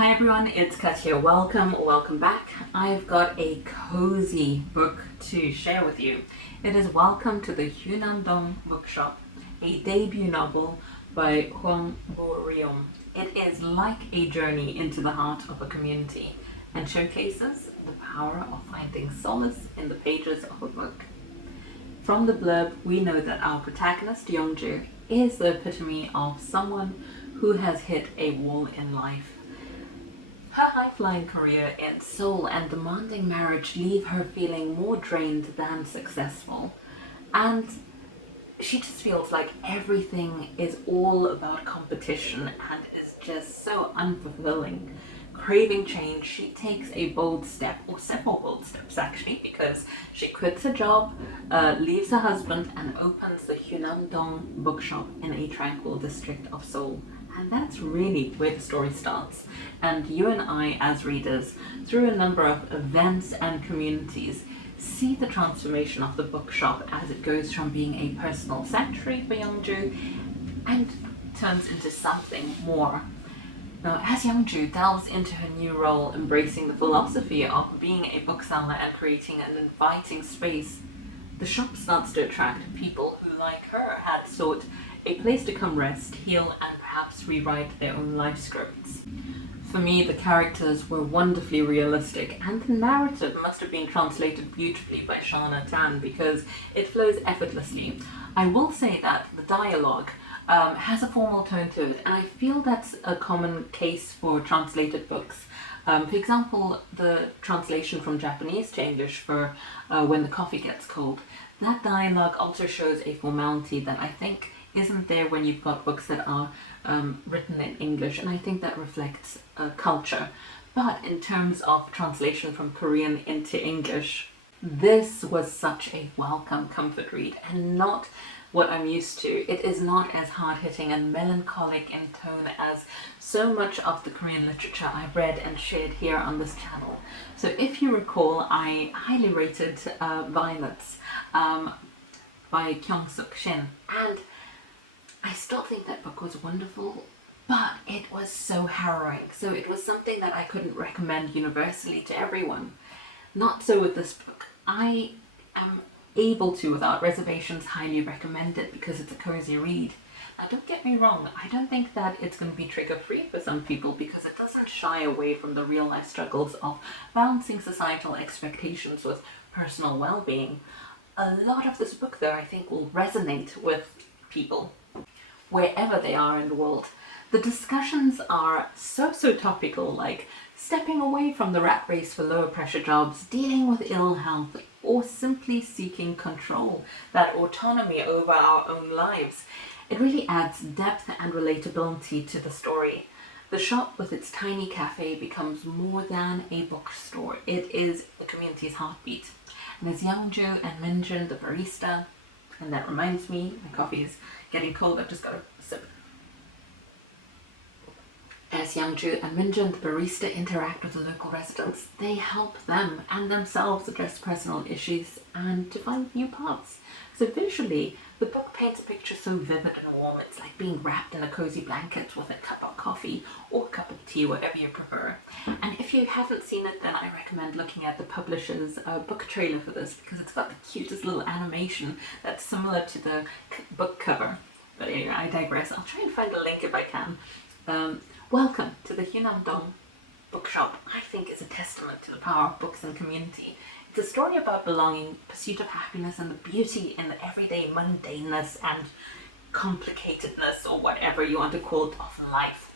Hi everyone, it's Katja. Welcome back. I've got a cozy book to share with you. It is Welcome to the Hyunam-dong Bookshop, a debut novel by Hwang Bo Reum. It is like a journey into the heart of a community and showcases the power of finding solace in the pages of a book. From the blurb, we know that our protagonist, Youngju, is the epitome of someone who has hit a wall in life. Her high-flying career in Seoul and demanding marriage leave her feeling more drained than successful. And she just feels like everything is all about competition and is just so unfulfilling. Craving change, she takes a bold step, or several bold steps actually, because she quits her job, leaves her husband, and opens the Hyunam-dong Bookshop in a tranquil district of Seoul. And that's really where the story starts. And you and I, as readers, through a number of events and communities, see the transformation of the bookshop as it goes from being a personal sanctuary for Youngju and turns into something more. Now, as Youngju delves into her new role, embracing the philosophy of being a bookseller and creating an inviting space, the shop starts to attract people who, like her, had sought a place to come rest, heal, and perhaps rewrite their own life scripts. For me, the characters were wonderfully realistic, and the narrative must have been translated beautifully by Shanna Tan because it flows effortlessly. I will say that the dialogue has a formal tone to it, and I feel that's a common case for translated books. For example, the translation from Japanese to English for When the Coffee Gets Cold, that dialogue also shows a formality that I think isn't there when you've got books that are written in English, and I think that reflects culture. But in terms of translation from Korean into English, this was such a welcome comfort read and not what I'm used to. It is not as hard-hitting and melancholic in tone as so much of the Korean literature I've read and shared here on this channel. So if you recall, I highly rated Violets by Kyung-suk Shin, and I still think that book was wonderful, but it was so harrowing. So it was something that I couldn't recommend universally to everyone. Not so with this book. I am able to, without reservations, highly recommend it because it's a cozy read. Now don't get me wrong, I don't think that it's going to be trigger-free for some people because it doesn't shy away from the real-life struggles of balancing societal expectations with personal well-being. A lot of this book, though, I think will resonate with people wherever they are in the world. The discussions are so topical, like stepping away from the rat race for lower pressure jobs, dealing with ill health, or simply seeking control, that autonomy over our own lives. It really adds depth and relatability to the story. The shop with its tiny cafe becomes more than a bookstore. It is the community's heartbeat. And as Youngju and Minjun, the barista, and that reminds me, my coffee is getting cold, I've just got a sip. As Youngju and Minjun, the barista, interact with the local residents, they help them and themselves address personal issues and to find new paths. So visually, the book paints a picture so vivid and warm. It's like being wrapped in a cozy blanket with a cup of coffee or a cup of tea, whatever you prefer. And if you haven't seen it, then I recommend looking at the publisher's book trailer for this because it's got the cutest little animation that's similar to the book cover. But anyway, I digress. I'll try and find a link if I can. Welcome to the Hyunam-dong Bookshop, I think, is a testament to the power of books and community. It's a story about belonging, pursuit of happiness, and the beauty in the everyday mundaneness and complicatedness, or whatever you want to call it, of life.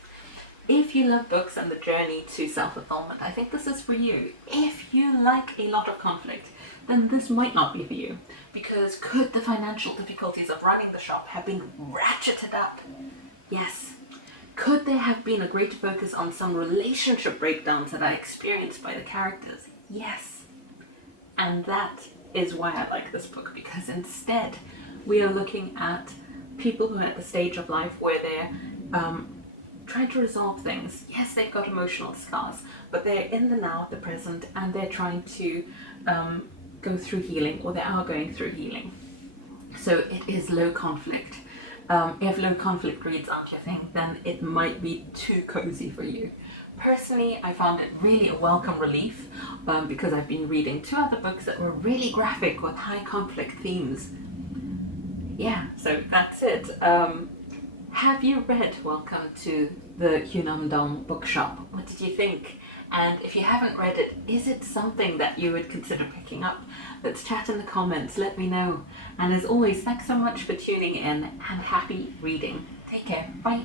If you love books and the journey to self-fulfillment, I think this is for you. If you like a lot of conflict, then this might not be for you. Because could the financial difficulties of running the shop have been ratcheted up? Yes. Could there have been a greater focus on some relationship breakdowns that are experienced by the characters? Yes. And that is why I like this book, because instead we are looking at people who are at the stage of life where they're trying to resolve things. Yes, they've got emotional scars, but they're in the now, the present, and they're trying to go through healing, or they are going through healing. So it is low conflict. If low conflict reads aren't your thing, then it might be too cozy for you. Personally, I found it really a welcome relief because I've been reading two other books that were really graphic with high conflict themes. Yeah, so that's it. Have you read Welcome to the Hyunam-dong Bookshop? What did you think? And if you haven't read it, is it something that you would consider picking up? Let's chat in the comments, let me know. And as always, thanks so much for tuning in and happy reading. Take care, bye.